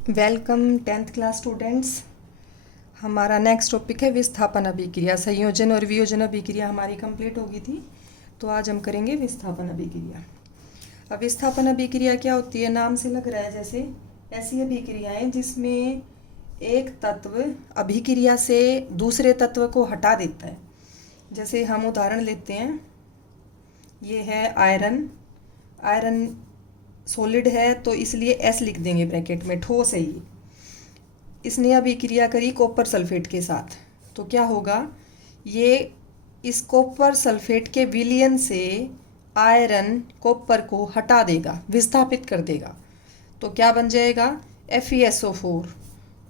Welcome 10th class students. हमारा next topic है विस्थापन अभिक्रिया। संयोजन और वियोजन अभिक्रिया हमारी कंप्लीट हो गई थी, तो आज हम करेंगे विस्थापन अभिक्रिया। अब विस्थापन अभिक्रिया क्या होती है, नाम से लग रहा है जैसे ऐसी अभिक्रियाएं जिसमें एक तत्व अभिक्रिया से दूसरे तत्व को हटा देता है। जैसे हम उदाहरण लेते हैं, ये है आयरन। आयरन सॉलिड है तो इसलिए एस लिख देंगे ब्रैकेट में, ठोस है ये। इसने अभिक्रिया करी कॉपर सल्फेट के साथ, तो क्या होगा, ये इस कॉपर सल्फेट के विलयन से आयरन कॉपर को हटा देगा, विस्थापित कर देगा। तो क्या बन जाएगा, FeSO4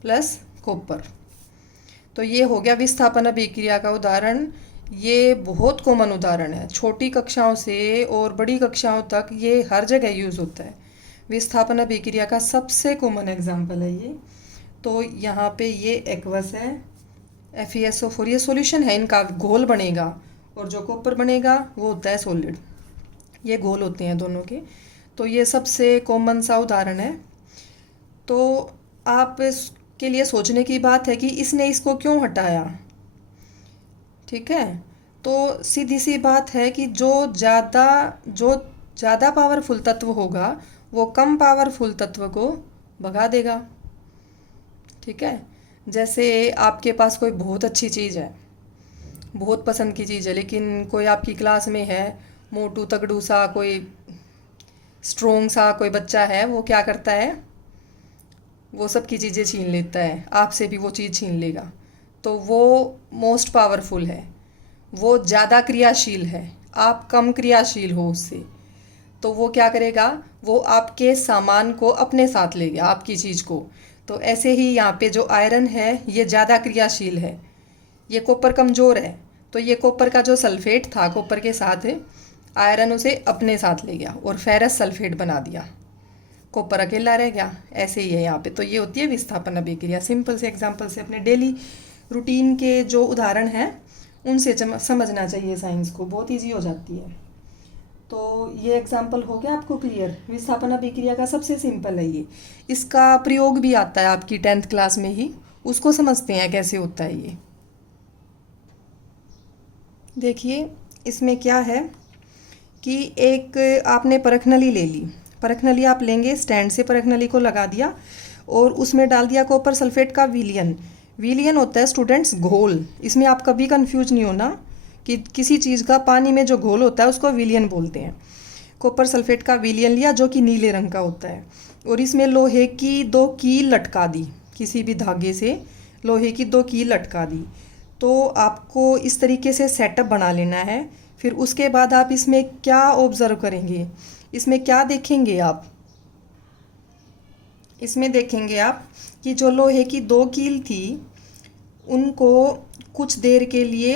प्लस कॉपर। तो ये हो गया विस्थापन अभिक्रिया का उदाहरण। ये बहुत कॉमन उदाहरण है, छोटी कक्षाओं से और बड़ी कक्षाओं तक ये हर जगह यूज़ होता है। विस्थापन अभिक्रिया का सबसे कॉमन एग्जाम्पल है ये। तो यहाँ पे ये एक्वस है, FeSO4 ये सॉल्यूशन है, इनका घोल बनेगा, और जो कॉपर बनेगा वो होता है सॉलिड। ये घोल होते हैं दोनों के। तो ये सबसे कॉमन सा उदाहरण है। तो आप के लिए सोचने की बात है कि इसने इसको क्यों हटाया। ठीक है, तो सीधी सी बात है कि जो ज़्यादा पावरफुल तत्व होगा वो कम पावरफुल तत्व को भगा देगा। ठीक है, जैसे आपके पास कोई बहुत अच्छी चीज़ है, बहुत पसंद की चीज़ है, लेकिन कोई आपकी क्लास में है मोटू तगड़ू सा, कोई स्ट्रोंग सा कोई बच्चा है, वो क्या करता है, वो सबकी चीज़ें छीन लेता है, आपसे भी वो चीज़ छीन लेगा। तो वो मोस्ट पावरफुल है, वो ज़्यादा क्रियाशील है, आप कम क्रियाशील हो उससे। तो वो क्या करेगा, वो आपके सामान को अपने साथ ले गया, आपकी चीज़ को। तो ऐसे ही यहाँ पे जो आयरन है ये ज़्यादा क्रियाशील है, ये कॉपर कमज़ोर है, तो ये कॉपर का जो सल्फेट था कॉपर के साथ आयरन उसे अपने साथ ले गया और फेरस सल्फेट बना दिया, कॉपर अकेला रह गया। ऐसे ही है यहाँ पे। तो ये होती है विस्थापन अभिक्रिया। सिंपल से एग्जांपल से अपने डेली रूटीन के जो उदाहरण हैं उनसे समझना चाहिए, साइंस को बहुत इजी हो जाती है। तो ये एग्जांपल हो गया आपको क्लियर। विस्थापन अभिक्रिया का सबसे सिंपल है ये, इसका प्रयोग भी आता है आपकी 10th क्लास में ही, उसको समझते हैं कैसे होता है ये। देखिए इसमें क्या है कि एक आपने परखनली ले ली, परखनली आप लेंगे, स्टैंड से परखनली को लगा दिया और उसमें डाल दिया कॉपर सल्फेट का विलयन। विलयन होता है स्टूडेंट्स घोल। इसमें आप कभी कंफ्यूज नहीं होना कि किसी चीज़ का पानी में जो घोल होता है उसको विलयन बोलते हैं। कॉपर सल्फेट का विलयन लिया जो कि नीले रंग का होता है, और इसमें लोहे की 2 कील लटका दी, किसी भी धागे से लोहे की 2 कील लटका दी। तो आपको इस तरीके से सेटअप बना लेना है। फिर उसके बाद आप इसमें क्या ऑब्जर्व करेंगे, इसमें क्या देखेंगे आप, इसमें देखेंगे आप कि जो लोहे की 2 कील थी उनको कुछ देर के लिए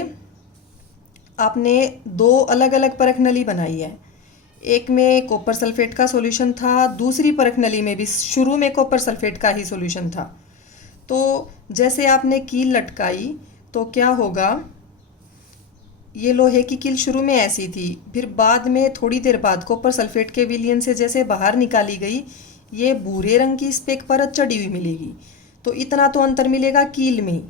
आपने 2 अलग अलग परखनली बनाई है। एक में कॉपर सल्फेट का सॉल्यूशन था, दूसरी परखनली में भी शुरू में कॉपर सल्फेट का ही सॉल्यूशन था। तो जैसे आपने कील लटकाई तो क्या होगा, ये लोहे की कील शुरू में ऐसी थी, फिर बाद में थोड़ी देर बाद कॉपर सल्फेट के विलयन से जैसे बाहर निकाली गई, ये भूरे रंग की इस पे एक परत चढ़ी हुई मिलेगी। तो इतना तो अंतर मिलेगा कील में।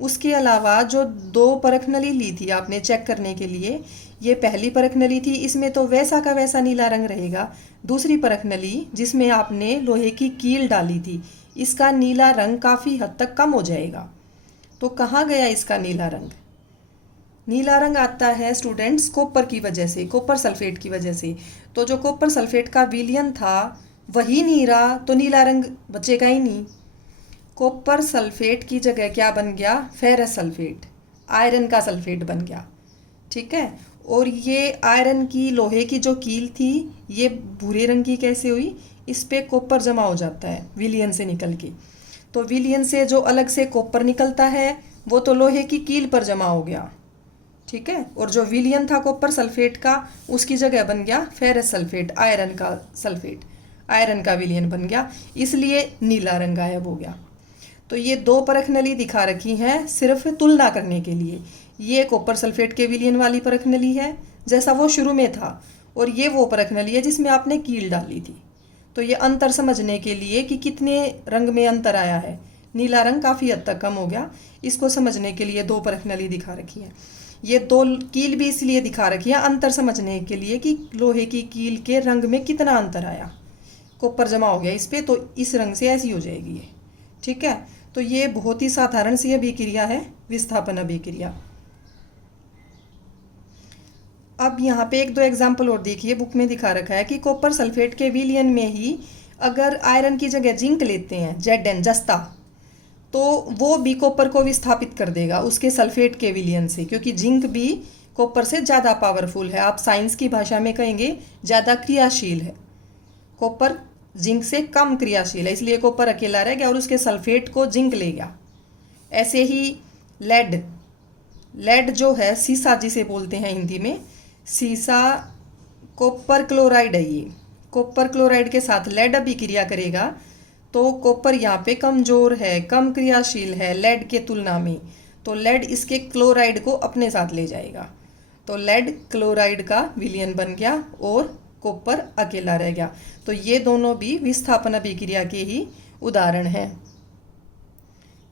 उसके अलावा जो 2 परखनली ली थी आपने चेक करने के लिए, ये पहली परखनली थी, इसमें तो वैसा का वैसा नीला रंग रहेगा। दूसरी परखनली जिसमें आपने लोहे की कील डाली थी, इसका नीला रंग काफ़ी हद तक कम हो जाएगा। तो कहाँ गया इसका नीला रंग, नीला रंग आता है स्टूडेंट्स कॉपर की वजह से, कॉपर सल्फेट की वजह से। तो जो कॉपर सल्फेट का विलयन था वही नहीं रहा, तो नीला रंग बचेगा ही नहीं। कॉपर सल्फेट की जगह क्या बन गया, फेरस सल्फेट, आयरन का सल्फेट बन गया। ठीक है, और ये आयरन की लोहे की जो कील थी ये भूरे रंग की कैसे हुई, इस पे कॉपर जमा हो जाता है विलयन से निकल के। तो विलयन से जो अलग से कॉपर निकलता है वो तो लोहे की कील पर जमा हो गया। ठीक है, और जो विलयन था कॉपर सल्फेट का उसकी जगह बन गया फेरस सल्फेट, आयरन का सल्फेट, आयरन का विलयन बन गया, इसलिए नीला रंग गायब हो गया। तो ये 2 परखनली दिखा रखी हैं सिर्फ तुलना करने के लिए। ये कॉपर सल्फेट के विलयन वाली परखनली है जैसा वो शुरू में था, और ये वो परखनली है जिसमें आपने कील डाली थी। तो ये अंतर समझने के लिए कि कितने रंग में अंतर आया है, नीला रंग काफ़ी हद तक कम हो गया, इसको समझने के लिए दो परख नली दिखा रखी है। ये दो कील भी इसलिए दिखा रखी है अंतर समझने के लिए कि लोहे की कील के रंग में कितना अंतर आया। कॉपर जमा हो गया इस पर, तो इस रंग से ऐसी हो जाएगी ये। ठीक है, तो ये बहुत ही साधारण सी अभिक्रिया है, विस्थापन अभिक्रिया। अब यहाँ पे एक दो एग्जाम्पल और देखिए, बुक में दिखा रखा है कि कॉपर सल्फेट के विलयन में ही अगर आयरन की जगह जिंक लेते हैं, Zn जस्ता, तो वो भी कॉपर को विस्थापित कर देगा उसके सल्फेट के विलयन से, क्योंकि जिंक भी कॉपर से ज़्यादा पावरफुल है। आप साइंस की भाषा में कहेंगे ज़्यादा क्रियाशील है, कॉपर जिंक से कम क्रियाशील है, इसलिए कॉपर अकेला रह गया और उसके सल्फेट को जिंक ले गया। ऐसे ही लेड जो है सीसा जिसे बोलते हैं हिंदी में, सीसा कॉपर क्लोराइड है। ये कॉपर क्लोराइड के साथ लेड अभिक्रिया करेगा तो कॉपर यहाँ पे कमज़ोर है, कम क्रियाशील है लेड के तुलना में, तो लेड इसके क्लोराइड को अपने साथ ले जाएगा, तो लेड क्लोराइड का विलयन बन गया और कॉपर अकेला रह गया। तो ये दोनों भी विस्थापन अभिक्रिया के ही उदाहरण हैं।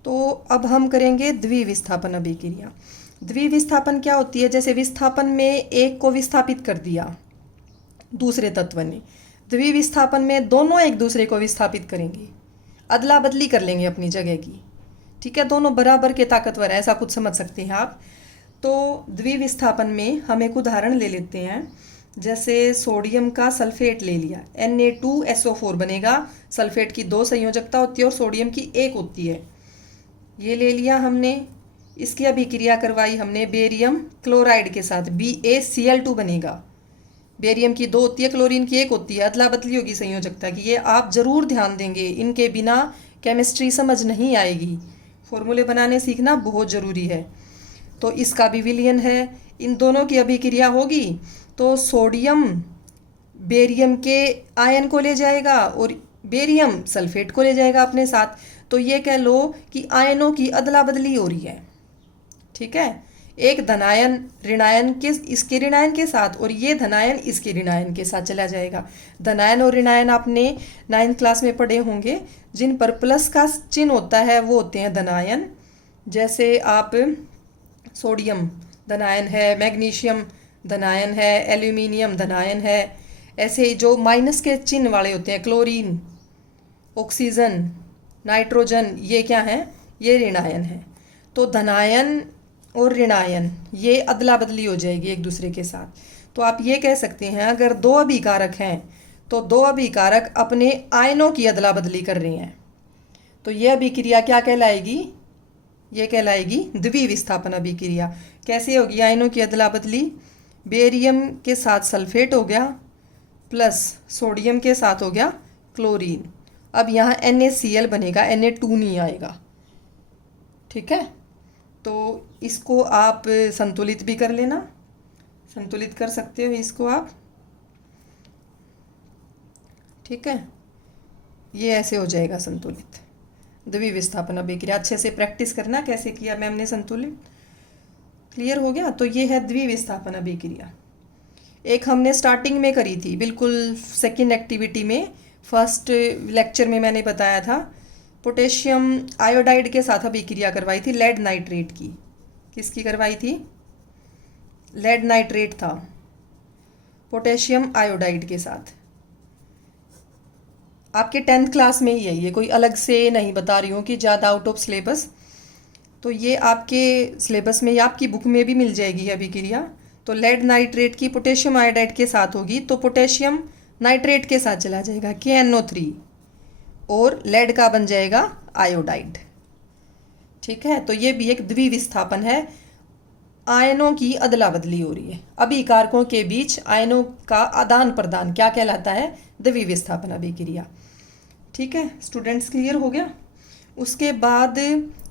तो अब हम करेंगे द्विविस्थापन अभिक्रिया। द्विविस्थापन क्या होती है? जैसे विस्थापन में एक को विस्थापित कर दिया दूसरे तत्व ने, द्विविस्थापन में दोनों एक दूसरे को विस्थापित करेंगे, अदला बदली कर लेंगे अपनी जगह की। ठीक है, दोनों बराबर के ताकतवर है, ऐसा कुछ समझ सकते हैं आप। तो द्विविस्थापन में हम एक उदाहरण ले लेते हैं, जैसे सोडियम का सल्फेट ले लिया, Na2SO4 बनेगा। सल्फेट की 2 संयोजकता होती है और सोडियम की 1 होती है। ये ले लिया हमने, इसकी अभिक्रिया करवाई हमने बेरियम क्लोराइड के साथ, BaCl2 बनेगा। बेरियम की 2 होती है, क्लोरीन की 1 होती है, अदला बदली होगी संयोजकता की। ये आप ज़रूर ध्यान देंगे, इनके बिना केमिस्ट्री समझ नहीं आएगी, फॉर्मूले बनाने सीखना बहुत ज़रूरी है। तो इसका भी विलयन है, इन दोनों की अभिक्रिया होगी तो सोडियम बेरियम के आयन को ले जाएगा और बेरियम सल्फेट को ले जाएगा अपने साथ। तो ये कह लो कि आयनों की अदला बदली हो रही है। ठीक है, एक धनायन ऋणायन के इसके ऋणायन के साथ और ये धनायन इसके ऋणायन के साथ चला जाएगा। धनायन और ऋणायन आपने 9th क्लास में पढ़े होंगे, जिन पर प्लस का चिन्ह होता है वो होते हैं धनायन। जैसे आप सोडियम धनायन है, मैग्नीशियम धनायन है, एल्यूमिनियम धनायन है। ऐसे ही जो माइनस के चिन्ह वाले होते हैं, क्लोरीन, ऑक्सीजन, नाइट्रोजन, ये क्या हैं? ये ऋणायन है। तो धनायन और ऋणायन ये अदला बदली हो जाएगी एक दूसरे के साथ। तो आप ये कह सकते हैं अगर 2 अभिकारक हैं तो 2 अभिकारक अपने आयनों की अदला बदली कर रहे हैं, तो ये अभिक्रिया क्या कहलाएगी? ये कहलाएगी द्विविस्थापन अभिक्रिया। कैसे होगी आयनों की अदला बदली? बेरियम के साथ सल्फेट हो गया प्लस सोडियम के साथ हो गया क्लोरीन। अब यहाँ NaCl बनेगा, Na2 नहीं आएगा। ठीक है, तो इसको आप संतुलित भी कर लेना, संतुलित कर सकते हो इसको आप। ठीक है, ये ऐसे हो जाएगा संतुलित द्विविस्थापन अभिक्रिया। अच्छे से प्रैक्टिस करना कैसे किया मैम ने संतुलित। क्लियर हो गया? तो ये है द्विविस्थापन अभिक्रिया। एक हमने स्टार्टिंग में करी थी, बिल्कुल सेकंड एक्टिविटी में, फर्स्ट लेक्चर में मैंने बताया था, पोटेशियम आयोडाइड के साथ अभिक्रिया करवाई थी लेड नाइट्रेट की। किसकी करवाई थी? लेड नाइट्रेट था पोटेशियम आयोडाइड के साथ। आपके 10th क्लास में ही है ये, कोई अलग से नहीं बता रही हूँ कि ज़्यादा आउट ऑफ सिलेबस। तो ये आपके सिलेबस में या आपकी बुक में भी मिल जाएगी अभिक्रिया। तो लेड नाइट्रेट की पोटेशियम आयोडाइड के साथ होगी तो पोटेशियम नाइट्रेट के साथ चला जाएगा KNO3 और लेड का बन जाएगा आयोडाइड। ठीक है, तो ये भी एक द्विविस्थापन है, आयनों की अदला बदली हो रही है, अभिकारकों के बीच आयनों का आदान प्रदान क्या कहलाता है? द्विविस्थापन अभिक्रिया। ठीक है स्टूडेंट्स, क्लियर हो गया? उसके बाद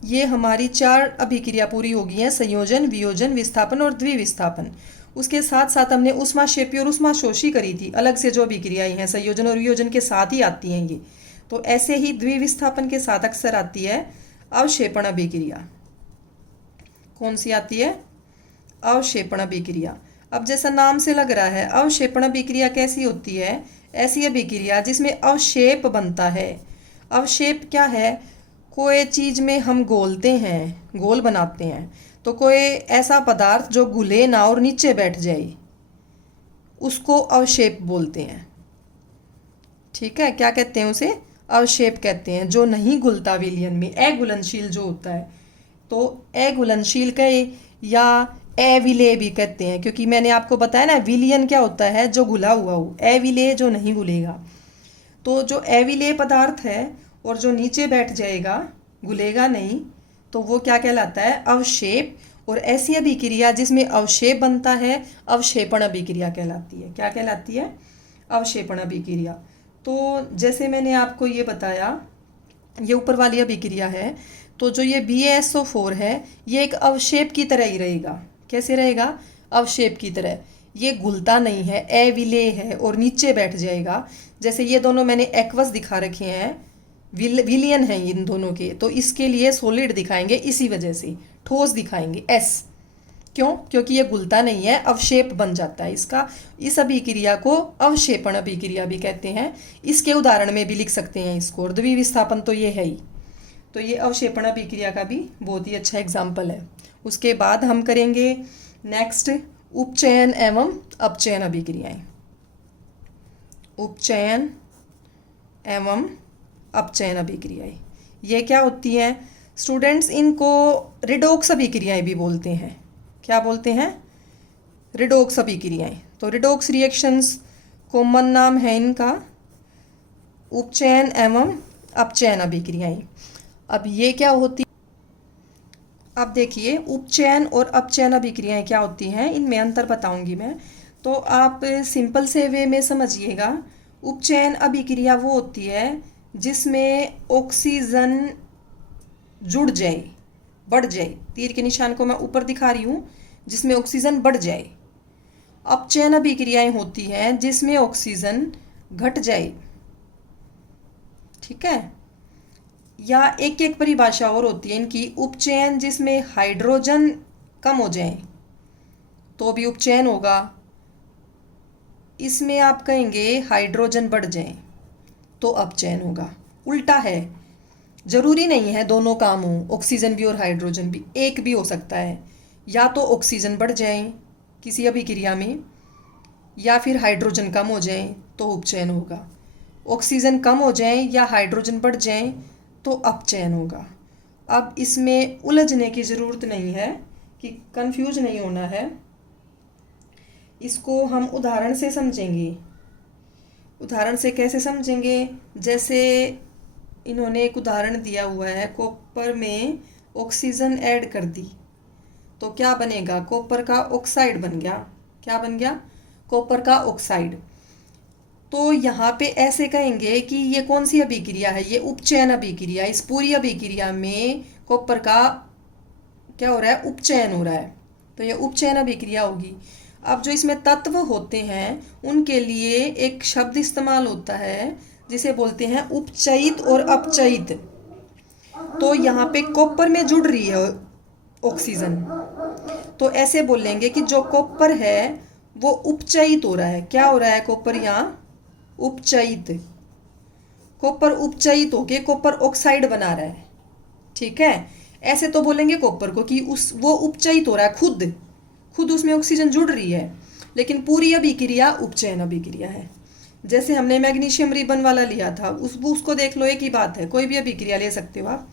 ये हमारी 4 अभिक्रिया पूरी हो गई हैं, संयोजन, वियोजन, विस्थापन और द्विविस्थापन। उसके साथ साथ हमने ऊष्माक्षेपी और ऊष्माशोषी करी थी, अलग से जो अभिक्रियाएं हैं संयोजन और वियोजन के साथ ही आती हैं ये। तो ऐसे ही द्विविस्थापन के साथ अक्सर आती है अवक्षेपण अभिक्रिया। कौन सी आती है? अवक्षेपण अभिक्रिया। अब जैसा नाम से लग रहा है, अवक्षेपण अभिक्रिया कैसी होती है? ऐसी अभिक्रिया जिसमें अवक्षेप बनता है। अवक्षेप क्या है? कोई चीज़ में हम घोलते हैं, घोल बनाते हैं, तो कोई ऐसा पदार्थ जो घुले ना और नीचे बैठ जाए, उसको अवक्षेप बोलते हैं। ठीक है, क्या कहते हैं उसे? अवक्षेप कहते हैं। जो नहीं घुलता विलयन में, अघुलनशील जो होता है, तो अघुलनशील कहे या अविलेय भी कहते हैं, क्योंकि मैंने आपको बताया ना विलयन क्या होता है, जो घुला हुआ हो, अविलेय जो नहीं घुलेगा। तो जो अविलेय पदार्थ है और जो नीचे बैठ जाएगा, घुलेगा नहीं, तो वो क्या कहलाता है? अवक्षेप। और ऐसी अभिक्रिया जिसमें अवक्षेप बनता है, अवक्षेपण अभिक्रिया कहलाती है। क्या कहलाती है? अवक्षेपण अभिक्रिया। तो जैसे मैंने आपको ये बताया, ये ऊपर वाली अभिक्रिया है, तो जो ये BaSO4 है, ये एक अवक्षेप की तरह ही रहेगा। कैसे रहेगा? अवक्षेप की तरह। ये घुलता नहीं है, अविलेय है और नीचे बैठ जाएगा। जैसे ये दोनों मैंने एक्वस दिखा रखे हैं, विलियन है इन दोनों के, तो इसके लिए सॉलिड दिखाएंगे, इसी वजह से ठोस दिखाएंगे S। क्यों? क्योंकि ये घुलता नहीं है, अवक्षेप बन जाता है इसका। इस अभिक्रिया को अवक्षेपण अभिक्रिया भी कहते हैं। इसके उदाहरण में भी लिख सकते हैं इसको, और द्विविस्थापन तो ये है ही। तो ये अवक्षेपण अभिक्रिया का भी बहुत ही अच्छा एग्जाम्पल है। उसके बाद हम करेंगे नेक्स्ट उपचयन एवं अपचयन अभिक्रियाएं। उपचयन एवं अपचयन अभिक्रियाएं ये क्या होती हैं स्टूडेंट्स? इनको रिडोक्स अभिक्रियाएं भी बोलते हैं। क्या बोलते हैं? रिडोक्स अभिक्रियाएं। तो रिडोक्स रिएक्शंस कॉमन नाम है इनका उपचयन एवं अपचयन अभिक्रियाएं। अब ये क्या होती? अब देखिए, उपचयन और अपचयन अभिक्रियाएं क्या होती हैं, इनमें अंतर बताऊंगी मैं। तो आप सिंपल से वे में समझिएगा। उपचयन अभिक्रिया वो होती है जिसमें ऑक्सीजन जुड़ जाए, बढ़ जाए। तीर के निशान को मैं ऊपर दिखा रही हूँ, जिसमें ऑक्सीजन बढ़ जाए। अपचयन अभिक्रियाएं होती हैं जिसमें ऑक्सीजन घट जाए। ठीक है, या एक एक परिभाषा और होती है इनकी। उपचयन जिसमें हाइड्रोजन कम हो जाए तो भी उपचयन होगा। इसमें आप कहेंगे हाइड्रोजन बढ़ जाए तो अपचयन होगा। उल्टा है, जरूरी नहीं है दोनों काम हो, ऑक्सीजन भी और हाइड्रोजन भी, एक भी हो सकता है। या तो ऑक्सीजन बढ़ जाए किसी अभिक्रिया में, या फिर हाइड्रोजन कम हो जाए तो उपचयन होगा। ऑक्सीजन कम हो जाए या हाइड्रोजन बढ़ जाए तो अपचयन होगा। अब इसमें उलझने की ज़रूरत नहीं है, कि कंफ्यूज नहीं होना है। इसको हम उदाहरण से समझेंगे। उदाहरण से कैसे समझेंगे? जैसे इन्होंने एक उदाहरण दिया हुआ है, कॉपर में ऑक्सीजन ऐड कर दी तो क्या बनेगा? कॉपर का ऑक्साइड बन गया। क्या बन गया? कॉपर का ऑक्साइड। तो यहाँ पे ऐसे कहेंगे कि ये कौन सी अभिक्रिया है? ये उपचयन अभिक्रिया। इस पूरी अभिक्रिया में कॉपर का क्या हो रहा है? उपचयन हो रहा है, तो ये उपचयन अभिक्रिया होगी। अब जो इसमें तत्व होते हैं उनके लिए एक शब्द इस्तेमाल होता है जिसे बोलते हैं उपचयित और अपचयित। तो यहाँ पे कॉपर में जुड़ रही है ऑक्सीजन, तो ऐसे बोलेंगे कि जो कॉपर है वो उपचयित हो रहा है। क्या हो रहा है? कॉपर यहाँ उपचयित। कॉपर उपचयित होके कॉपर ऑक्साइड बना रहा है। ठीक है, ऐसे तो बोलेंगे कॉपर को कि वो उपचयित हो रहा है, खुद उसमें ऑक्सीजन जुड़ रही है, लेकिन पूरी अभिक्रिया उपचयन अभिक्रिया है। जैसे हमने मैग्नीशियम रिबन वाला लिया था, उसको देख लो, एक ही बात है, कोई भी अभिक्रिया ले सकते हो आप।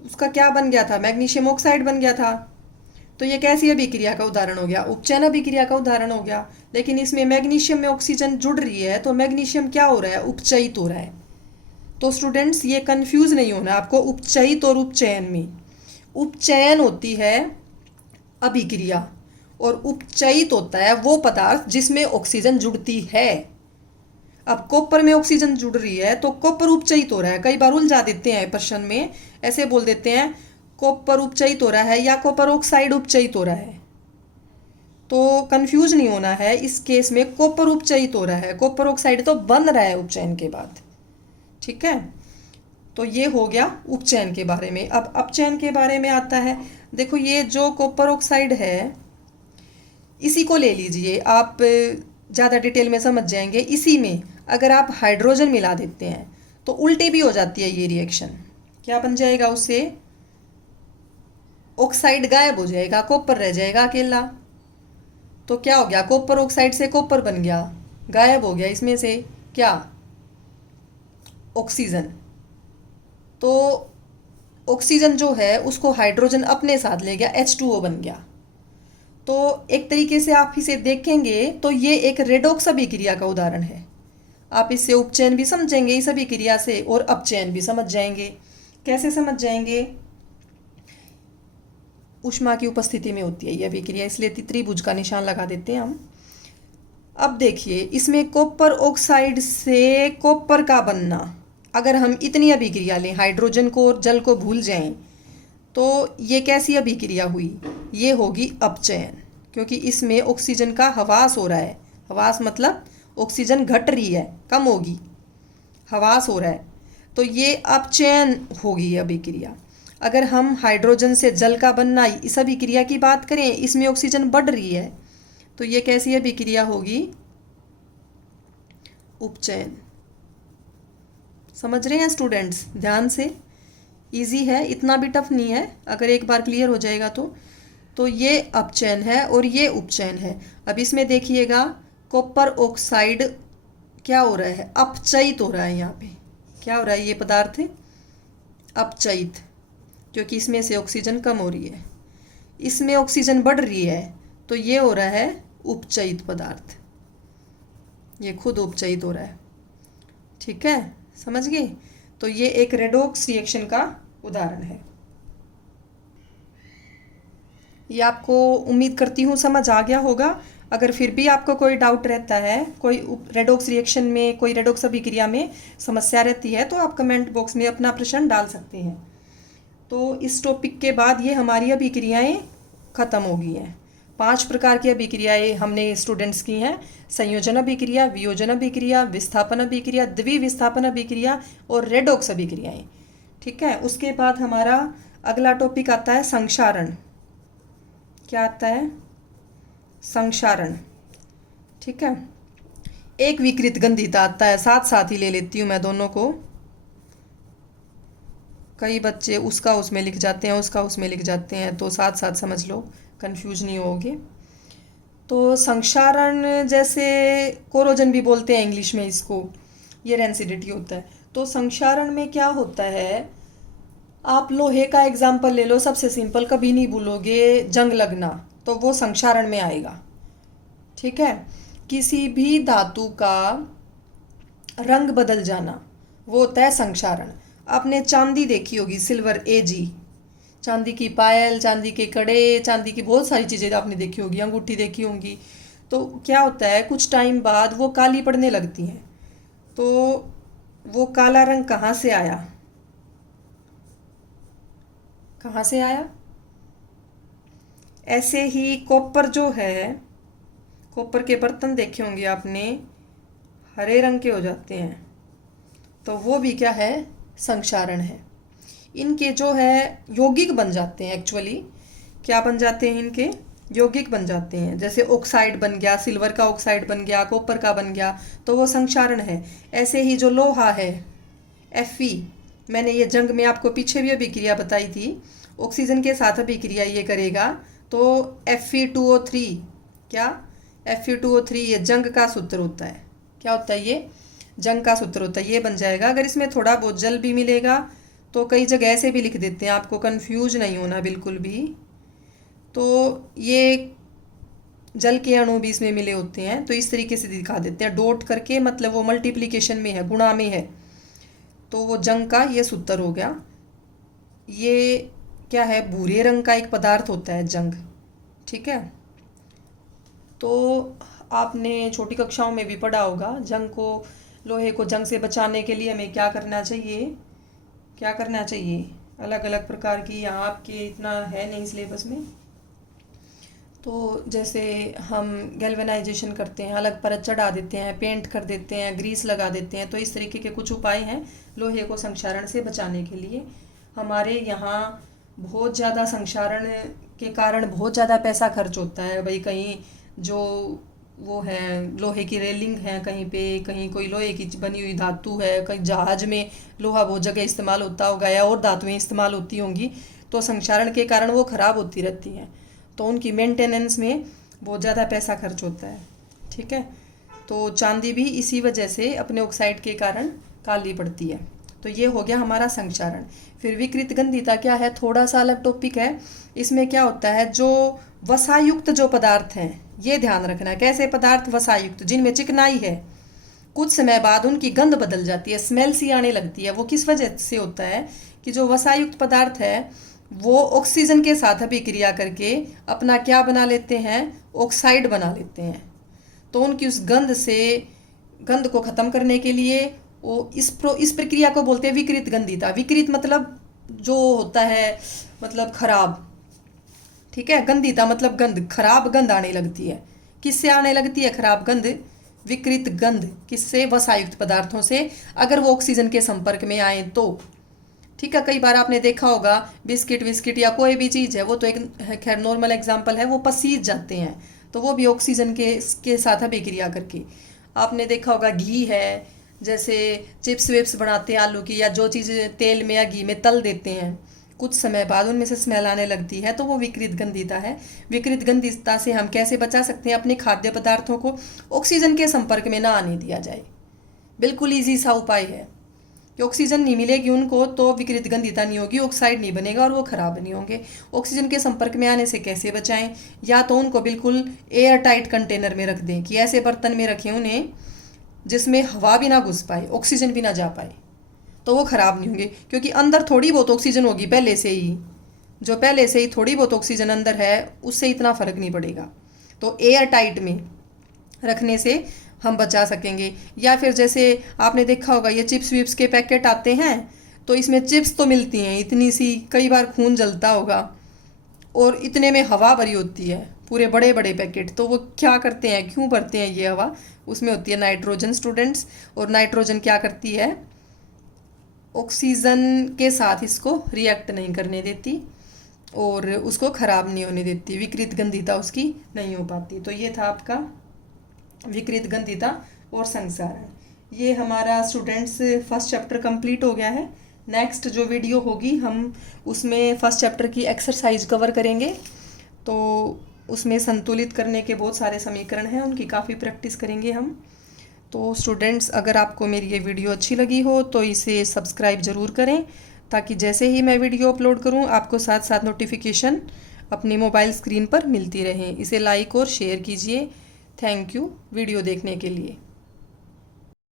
उसका क्या बन गया था? मैग्नीशियम ऑक्साइड बन गया था। तो ये कैसी अभिक्रिया का उदाहरण हो गया? उपचयन अभिक्रिया का उदाहरण हो गया। लेकिन इसमें मैग्नीशियम में ऑक्सीजन जुड़ रही है, तो मैग्नीशियम क्या हो रहा है? उपचयित हो रहा है। तो स्टूडेंट्स ये कंफ्यूज नहीं होना आपको उपचयित और उपचयन में। उपचयन होती है अभिक्रिया और उपचयित होता है वो पदार्थ जिसमें ऑक्सीजन जुड़ती है। अब कॉपर में ऑक्सीजन जुड़ रही है तो कॉपर उपचयित हो रहा है। कई बार उलझा देते हैं प्रश्न में, ऐसे बोल देते हैं कॉपर उपचयित हो रहा है या कॉपर ऑक्साइड उपचयित हो रहा है। तो कंफ्यूज नहीं होना है, इस केस में कॉपर उपचयित हो रहा है, कॉपर ऑक्साइड तो बन रहा है उपचयन के बाद। ठीक है, तो ये हो गया उपचयन के बारे में। अब अपचयन के बारे में आता है। देखो, ये जो कॉपर ऑक्साइड है इसी को ले लीजिए आप, ज़्यादा डिटेल में समझ जाएंगे। इसी में अगर आप हाइड्रोजन मिला देते हैं तो उल्टी भी हो जाती है ये रिएक्शन। क्या बन जाएगा उससे? ऑक्साइड गायब हो जाएगा, कॉपर रह जाएगा अकेला। तो क्या हो गया? कॉपर ऑक्साइड से कॉपर बन गया, गायब हो गया इसमें से क्या? ऑक्सीजन। तो ऑक्सीजन जो है उसको हाइड्रोजन अपने साथ ले गया, H2O बन गया। तो एक तरीके से आप इसे देखेंगे तो ये एक रेडॉक्स अभिक्रिया का उदाहरण है। आप इससे उपचयन भी समझेंगे इस अभिक्रिया से, और अपचयन भी समझ जाएंगे। कैसे समझ जाएंगे? ऊष्मा की उपस्थिति में होती है ये अभिक्रिया, इसलिए त्रिभुज का निशान लगा देते हैं हम। अब देखिए, इसमें कॉपर ऑक्साइड से कॉपर का बनना, अगर हम इतनी अभिक्रिया लें, हाइड्रोजन को और जल को भूल जाएं, तो ये कैसी अभिक्रिया हुई? ये होगी अपचयन, क्योंकि इसमें ऑक्सीजन का ह्रास हो रहा है। ह्रास मतलब ऑक्सीजन घट रही है, कम होगी, ह्रास हो रहा है, तो ये अपचयन होगी ये अभिक्रिया। अगर हम हाइड्रोजन से जल का बनना इस अभिक्रिया की बात करें, इसमें ऑक्सीजन बढ़ रही है, तो ये कैसी अभिक्रिया होगी? उपचयन। समझ रहे हैं स्टूडेंट्स? ध्यान से, इजी है, इतना भी टफ नहीं है, अगर एक बार क्लियर हो जाएगा तो ये अपचयन है और ये उपचयन है। अब इसमें देखिएगा, कॉपर ऑक्साइड क्या हो रहा है? अपचयित हो रहा है। यहाँ पे क्या हो रहा है? ये पदार्थ अपचयित, क्योंकि इसमें से ऑक्सीजन कम हो रही है, इसमें ऑक्सीजन बढ़ रही है, तो ये हो रहा है उपचयित पदार्थ, ये खुद उपचयित हो रहा है। ठीक है, समझ गए? तो ये एक रेडॉक्स रिएक्शन का उदाहरण है। ये आपको उम्मीद करती हूँ समझ आ गया होगा। अगर फिर भी आपको कोई डाउट रहता है, कोई रेडॉक्स रिएक्शन में, कोई रेडॉक्स अभिक्रिया में समस्या रहती है, तो आप कमेंट बॉक्स में अपना प्रश्न डाल सकते हैं। तो इस टॉपिक के बाद ये हमारी अभिक्रियाएं ख़त्म हो गई हैं। 5 प्रकार की अभिक्रियाएं हमने स्टूडेंट्स की हैं: संयोजन अभिक्रिया, वियोजन अभिक्रिया, विस्थापन अभिक्रिया, द्विविस्थापन अभिक्रिया और रेडॉक्स अभिक्रियाएं। ठीक है, उसके बाद हमारा अगला टॉपिक आता है संक्षारण। क्या आता है? संक्षारण। ठीक है, एक विकृत गंधिता आता है, साथ साथ ही ले लेती हूँ मैं दोनों को। कई बच्चे उसका उसमें लिख जाते हैं, उसका उसमें लिख जाते हैं, तो साथ साथ समझ लो, कंफ्यूज नहीं होगे। तो संक्षारण, जैसे कोरोजन भी बोलते हैं इंग्लिश में इसको, ये रेंसिडिटी होता है। तो संक्षारण में क्या होता है? आप लोहे का एग्जाम्पल ले लो, सबसे सिंपल, कभी नहीं भूलोगे, जंग लगना, तो वो संक्षारण में आएगा। ठीक है, किसी भी धातु का रंग बदल जाना, वो होता है संक्षारण। आपने चांदी देखी होगी, सिल्वर AG, चांदी की पायल, चांदी के कड़े, चांदी की बहुत सारी चीज़ें आपने देखी होगी, अंगूठी देखी होंगी। तो क्या होता है, कुछ टाइम बाद वो काली पड़ने लगती हैं। तो वो काला रंग कहाँ से आया? कहाँ से आया? ऐसे ही कॉपर जो है, कॉपर के बर्तन देखे होंगे आपने, हरे रंग के हो जाते हैं, तो वो भी क्या है? संक्षारण है। इनके जो है यौगिक बन जाते हैं, एक्चुअली क्या बन जाते हैं? इनके यौगिक बन जाते हैं। जैसे ऑक्साइड बन गया, सिल्वर का ऑक्साइड बन गया, कॉपर का बन गया, तो वो संक्षारण है। ऐसे ही जो लोहा है, Fe, मैंने ये जंग में आपको पीछे भी अभिक्रिया बताई थी, ऑक्सीजन के साथ अभिक्रिया ये करेगा, तो Fe2O3, क्या? Fe2O3 ये जंग का सूत्र होता है। क्या होता है? ये जंग का सूत्र होता है, ये बन जाएगा। अगर इसमें थोड़ा बहुत जल भी मिलेगा तो कई जगह ऐसे भी लिख देते हैं, आपको कंफ्यूज नहीं होना बिल्कुल भी। तो ये जल के अणु भी इसमें मिले होते हैं, तो इस तरीके से दिखा देते हैं डॉट करके, मतलब वो मल्टीप्लिकेशन में है, गुणा में है, तो वो जंग का ये सूत्र हो गया। ये क्या है? भूरे रंग का एक पदार्थ होता है जंग। ठीक है, तो आपने छोटी कक्षाओं में भी पढ़ा होगा, जंग को, लोहे को जंग से बचाने के लिए हमें क्या करना चाहिए? क्या करना चाहिए? अलग अलग प्रकार की, यहाँ आपके इतना है नहीं सिलेबस में, तो जैसे हम गैल्वेनाइजेशन करते हैं, अलग परत चढ़ा देते हैं, पेंट कर देते हैं, ग्रीस लगा देते हैं, तो इस तरीके के कुछ उपाय हैं लोहे को संक्षारण से बचाने के लिए। हमारे यहाँ बहुत ज़्यादा संक्षारण के कारण बहुत ज़्यादा पैसा खर्च होता है भाई, कहीं जो वो है लोहे की रेलिंग है कहीं पे, कहीं कोई लोहे की बनी हुई धातु है, कहीं जहाज में लोहा बहुत जगह इस्तेमाल होता होगा या और धातुएं इस्तेमाल होती होंगी, तो संक्षारण के कारण वो ख़राब होती रहती हैं, तो उनकी मेंटेनेंस में बहुत ज़्यादा पैसा खर्च होता है। ठीक है, तो चांदी भी इसी वजह से अपने ऑक्साइड के कारण काली पड़ती है। तो ये हो गया हमारा संक्षारण। फिर विकृत गंधिता क्या है, थोड़ा सा अलग टॉपिक है। इसमें क्या होता है, जो वसायुक्त जो पदार्थ हैं, ये ध्यान रखना है। कैसे पदार्थ वसायुक्त, जिनमें चिकनाई है, कुछ समय बाद उनकी गंध बदल जाती है, स्मेल सी आने लगती है। वो किस वजह से होता है कि जो वसायुक्त पदार्थ है वो ऑक्सीजन के साथ अभिक्रिया करके अपना क्या बना लेते हैं, ऑक्साइड बना लेते हैं। तो उनकी उस गंध को ख़त्म करने के लिए वो इस प्रक्रिया को बोलते हैं विकृत गंधिता। विकृत मतलब जो होता है, मतलब खराब। ठीक है, गंधिता मतलब गंध, खराब गंध आने लगती है। किससे आने लगती है खराब गंध, विकृत गंध, किससे, वसायुक्त पदार्थों से, अगर वो ऑक्सीजन के संपर्क में आए तो। ठीक है, कई बार आपने देखा होगा बिस्किट विस्किट या कोई भी चीज़ है, वो तो एक खैर नॉर्मल एग्जाम्पल है, वो पसीज जाते हैं, तो वो भी ऑक्सीजन के साथ अभिक्रिया करके। आपने देखा होगा घी है, जैसे चिप्स विप्स बनाते हैं आलू की, या जो चीज़ तेल में या घी में तल देते हैं, कुछ समय बाद उनमें से स्मेल आने लगती है, तो वो विकृत गंधिता है। विकृत गंधिता से हम कैसे बचा सकते हैं, अपने खाद्य पदार्थों को ऑक्सीजन के संपर्क में ना आने दिया जाए। बिल्कुल ईजी सा उपाय है कि ऑक्सीजन नहीं मिलेगी उनको तो विकृत गंधिता नहीं होगी, ऑक्साइड नहीं बनेगा और वो खराब नहीं होंगे। ऑक्सीजन के संपर्क में आने से कैसे बचाएं, या तो उनको बिल्कुल एयर टाइट कंटेनर में रख दें, कि ऐसे बर्तन में रखें उन्हें जिसमें हवा भी ना घुस पाए, ऑक्सीजन भी ना जा पाए, तो वो ख़राब नहीं होंगे। क्योंकि अंदर थोड़ी बहुत ऑक्सीजन होगी पहले से ही, जो पहले से ही थोड़ी बहुत ऑक्सीजन अंदर है उससे इतना फ़र्क नहीं पड़ेगा। तो एयर टाइट में रखने से हम बचा सकेंगे। या फिर जैसे आपने देखा होगा ये चिप्स विप्स के पैकेट आते हैं, तो इसमें चिप्स तो मिलती हैं इतनी सी, कई बार खून जलता होगा, और इतने में हवा भरी होती है, पूरे बड़े बड़े पैकेट। तो वो क्या करते हैं, क्यों भरते हैं ये हवा, उसमें होती है नाइट्रोजन स्टूडेंट्स, और नाइट्रोजन क्या करती है, ऑक्सीजन के साथ इसको रिएक्ट नहीं करने देती और उसको ख़राब नहीं होने देती, विकृत गंधिता उसकी नहीं हो पाती। तो ये था आपका विकृत गंधिता और संक्षारण। ये हमारा स्टूडेंट्स फर्स्ट चैप्टर कंप्लीट हो गया है। नेक्स्ट जो वीडियो होगी हम उसमें फर्स्ट चैप्टर की एक्सरसाइज कवर करेंगे, तो उसमें संतुलित करने के बहुत सारे समीकरण हैं, उनकी काफ़ी प्रैक्टिस करेंगे हम। तो स्टूडेंट्स, अगर आपको मेरी ये वीडियो अच्छी लगी हो तो इसे सब्सक्राइब ज़रूर करें, ताकि जैसे ही मैं वीडियो अपलोड करूं आपको साथ साथ नोटिफिकेशन अपनी मोबाइल स्क्रीन पर मिलती रहे। इसे लाइक और शेयर कीजिए। थैंक यू वीडियो देखने के लिए।